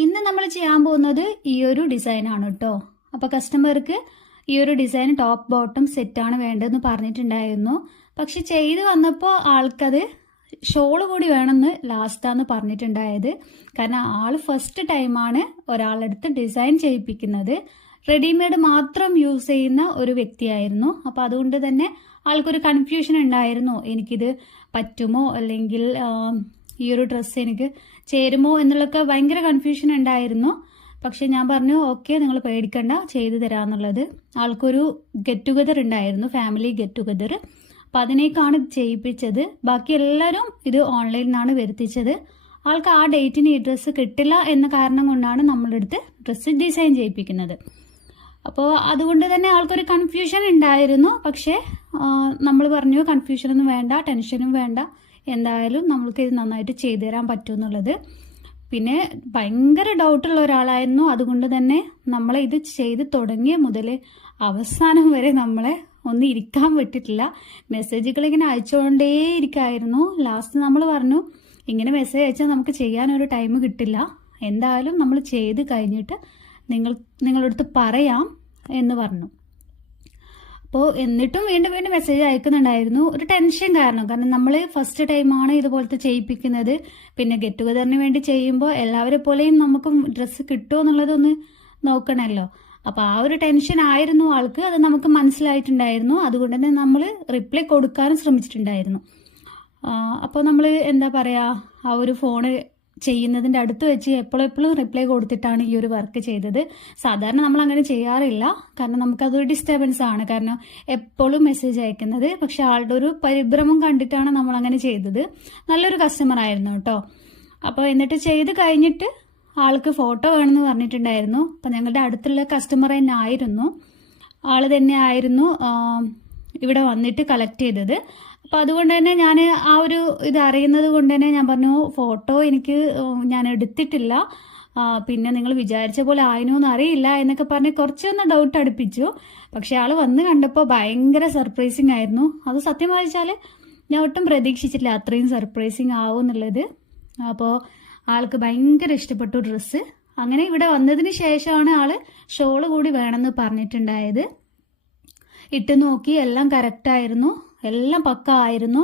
ഇന്ന് നമ്മൾ ചെയ്യാൻ പോകുന്നത് ഈ ഒരു ഡിസൈൻ ആണ് കേട്ടോ. അപ്പോൾ കസ്റ്റമർക്ക് ഈ ഒരു ഡിസൈൻ ടോപ്പ് ബോട്ടം സെറ്റാണ് വേണ്ടതെന്ന് പറഞ്ഞിട്ടുണ്ടായിരുന്നു. പക്ഷെ ചെയ്ത് വന്നപ്പോൾ ആൾക്കത് ഷോള് കൂടി വേണമെന്ന് ലാസ്റ്റാന്ന് പറഞ്ഞിട്ടുണ്ടായത്. കാരണം ആൾ ഫസ്റ്റ് ടൈമാണ് ഒരാളെടുത്ത് ഡിസൈൻ ചെയ്യിപ്പിക്കുന്നത്. റെഡിമെയ്ഡ് മാത്രം യൂസ് ചെയ്യുന്ന ഒരു വ്യക്തിയായിരുന്നു. അപ്പോൾ അതുകൊണ്ട് തന്നെ ആൾക്കൊരു കൺഫ്യൂഷൻ ഉണ്ടായിരുന്നു, എനിക്കിത് പറ്റുമോ അല്ലെങ്കിൽ ഈ ഒരു ഡ്രസ്സ് എനിക്ക് ചേരുമോ എന്നുള്ളതൊക്കെ ഭയങ്കര കൺഫ്യൂഷൻ ഉണ്ടായിരുന്നു. പക്ഷെ ഞാൻ പറഞ്ഞു ഓക്കെ, നിങ്ങൾ പേടിക്കണ്ട, ചെയ്തു തരാമെന്നുള്ളത്. ആൾക്കൊരു ഗെറ്റ് ടുഗദർ ഉണ്ടായിരുന്നു, ഫാമിലി ഗെറ്റ് ടുഗദർ. അപ്പം അതിനേക്കാണ് ചെയ്യിപ്പിച്ചത്. ബാക്കി എല്ലാവരും ഇത് ഓൺലൈനിൽ നിന്നാണ് വരുത്തിച്ചത്. ആൾക്ക് ആ ഡേറ്റിന് ഈ ഡ്രസ്സ് കിട്ടില്ല എന്ന കാരണം കൊണ്ടാണ് നമ്മളെടുത്ത് ഡ്രസ്സ് ഡിസൈൻ ചെയ്യിപ്പിക്കുന്നത്. അപ്പോൾ അതുകൊണ്ട് തന്നെ ആൾക്കൊരു കൺഫ്യൂഷൻ ഉണ്ടായിരുന്നു. പക്ഷേ നമ്മൾ പറഞ്ഞു കൺഫ്യൂഷനൊന്നും വേണ്ട, ടെൻഷനും വേണ്ട, എന്തായാലും നമ്മൾക്ക് ഇത് നന്നായിട്ട് ചെയ്തു തരാൻ പറ്റുമെന്നുള്ളത്. പിന്നെ ഭയങ്കര ഡൗട്ടുള്ള ഒരാളായിരുന്നു. അതുകൊണ്ട് തന്നെ നമ്മളെ ഇത് ചെയ്ത് തുടങ്ങിയ മുതൽ അവസാനം വരെ നമ്മളെ ഒന്നും ഇരിക്കാൻ പറ്റിയിട്ടില്ല. മെസ്സേജുകൾ ഇങ്ങനെ അയച്ചുകൊണ്ടേ ഇരിക്കായിരുന്നു. ലാസ്റ്റ് നമ്മൾ പറഞ്ഞു, ഇങ്ങനെ മെസ്സേജ് അയച്ചാൽ നമുക്ക് ചെയ്യാനൊരു ടൈം കിട്ടില്ല, എന്തായാലും നമ്മൾ ചെയ്ത് കഴിഞ്ഞിട്ട് നിങ്ങളുടെ അടുത്ത് പറയാം എന്ന് പറഞ്ഞു. അപ്പോൾ എന്നിട്ടും വീണ്ടും വീണ്ടും മെസ്സേജ് അയക്കുന്നുണ്ടായിരുന്നു. ഒരു ടെൻഷൻ കാരണം നമ്മൾ ഫസ്റ്റ് ടൈമാണ് ഇതുപോലത്തെ ചെയ്യിപ്പിക്കുന്നത്. പിന്നെ ഗെറ്റ് ടുഗദറിന് വേണ്ടി ചെയ്യുമ്പോൾ എല്ലാവരെ പോലെയും നമുക്ക് ഡ്രസ്സ് കിട്ടുമോ എന്നുള്ളതൊന്ന് നോക്കണമല്ലോ. അപ്പോൾ ആ ഒരു ടെൻഷൻ ആയിരുന്നു ആൾക്ക്. അത് നമുക്ക് മനസ്സിലായിട്ടുണ്ടായിരുന്നു. അതുകൊണ്ട് തന്നെ നമ്മൾ റിപ്ലൈ കൊടുക്കാനും ശ്രമിച്ചിട്ടുണ്ടായിരുന്നു. അപ്പോൾ നമ്മൾ എന്താ പറയുക, ആ ഒരു ഫോണ് ചെയ്യുന്നതിൻ്റെ അടുത്ത് വെച്ച് എപ്പോഴും റിപ്ലൈ കൊടുത്തിട്ടാണ് ഈ ഒരു വർക്ക് ചെയ്തത്. സാധാരണ നമ്മൾ അങ്ങനെ ചെയ്യാറില്ല, കാരണം നമുക്കതൊരു ഡിസ്റ്റർബൻസ് ആണ്, കാരണം എപ്പോഴും മെസ്സേജ് അയക്കുന്നത്. പക്ഷെ ആളുടെ ഒരു പരിഭ്രമം കണ്ടിട്ടാണ് നമ്മൾ അങ്ങനെ ചെയ്തത്. നല്ലൊരു കസ്റ്റമർ ആയിരുന്നു കേട്ടോ. അപ്പോൾ എന്നിട്ട് ചെയ്ത് കഴിഞ്ഞിട്ട് ആൾക്ക് ഫോട്ടോ വേണമെന്ന് പറഞ്ഞിട്ടുണ്ടായിരുന്നു. അപ്പം ഞങ്ങളുടെ അടുത്തുള്ള കസ്റ്റമർ തന്നെ ആയിരുന്നു, ആള് തന്നെ ആയിരുന്നു ഇവിടെ വന്നിട്ട് കളക്ട് ചെയ്തത്. അപ്പോൾ അതുകൊണ്ട് തന്നെ ഞാൻ ആ ഒരു ഇത് അറിയുന്നത് കൊണ്ട് തന്നെ ഞാൻ പറഞ്ഞു, ഫോട്ടോ ഞാൻ എടുത്തിട്ടില്ല, പിന്നെ നിങ്ങൾ വിചാരിച്ച പോലെ ആയിനോന്ന് അറിയില്ല എന്നൊക്കെ പറഞ്ഞ് കുറച്ചൊന്ന് ഡൗട്ട് അടുപ്പിച്ചു. പക്ഷെ ആൾ വന്ന് കണ്ടപ്പോൾ ഭയങ്കര സർപ്രൈസിങ് ആയിരുന്നു. അത് സത്യം വായിച്ചാൽ ഞാൻ ഒട്ടും പ്രതീക്ഷിച്ചിട്ടില്ല അത്രയും സർപ്രൈസിങ് ആവും എന്നുള്ളത്. അപ്പോൾ ആൾക്ക് ഭയങ്കര ഇഷ്ടപ്പെട്ടു ഡ്രസ്സ്. അങ്ങനെ ഇവിടെ വന്നതിന് ശേഷമാണ് ആൾ ഷോള് കൂടി വേണമെന്ന് പറഞ്ഞിട്ടുണ്ടായത്. ഇട്ട് നോക്കി, എല്ലാം കറക്റ്റായിരുന്നു, എല്ലാം പക്ക ആയിരുന്നു.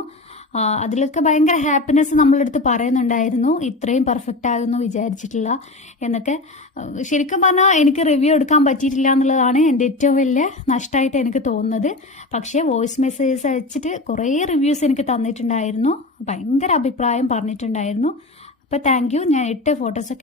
അതിലൊക്കെ ഭയങ്കര ഹാപ്പിനെസ് നമ്മളെടുത്ത് പറയുന്നുണ്ടായിരുന്നു. ഇത്രയും പെർഫെക്റ്റ് ആകുമെന്ന് വിചാരിച്ചിട്ടില്ല എന്നൊക്കെ. ശരിക്കും പറഞ്ഞാൽ എനിക്ക് റിവ്യൂ എടുക്കാൻ പറ്റിയിട്ടില്ല എന്നുള്ളതാണ് എൻ്റെ ഏറ്റവും വലിയ നഷ്ടമായിട്ട് എനിക്ക് തോന്നുന്നത്. പക്ഷേ വോയിസ് മെസ്സേജസ് അയച്ചിട്ട് കുറേ റിവ്യൂസ് എനിക്ക് തന്നിട്ടുണ്ടായിരുന്നു, ഭയങ്കര അഭിപ്രായം പറഞ്ഞിട്ടുണ്ടായിരുന്നു. അപ്പോൾ താങ്ക് യു. ഞാൻ 8 ഫോട്ടോസൊക്കെ